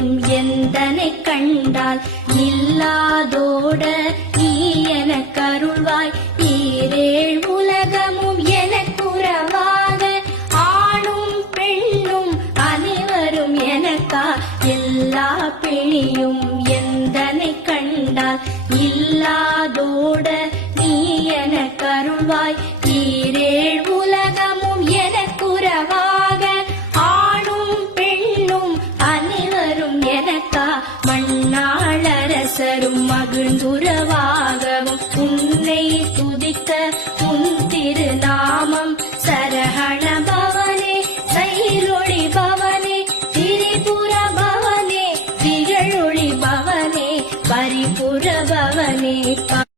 பிணியும் எந்தனை கண்டால் இல்லாதோட நீ எனக்கு அருள்வாய். ஈரேழ் உலகமும் எனக்குறவாக ஆணும் பெண்ணும் அனைவரும் எனக்கா. எல்லா பிணியும் எந்தனை கண்டால் இல்லாதோட நீ எனக்கு அருள்வாய். ஈரேழ் உலகமும் எனக்குறவாக ஆணும் பெண்ணும் அனைவரும் எனக்கா. மண்ணாளரசரும் மகிழ்ந்துறவாகவும் உன்னை துதிக்க உன் திருநாமம். சரஹண பவனே சைலொளி பவனே திரிபுர பவனே திகழொளி பவனே பரிபுர பவனே.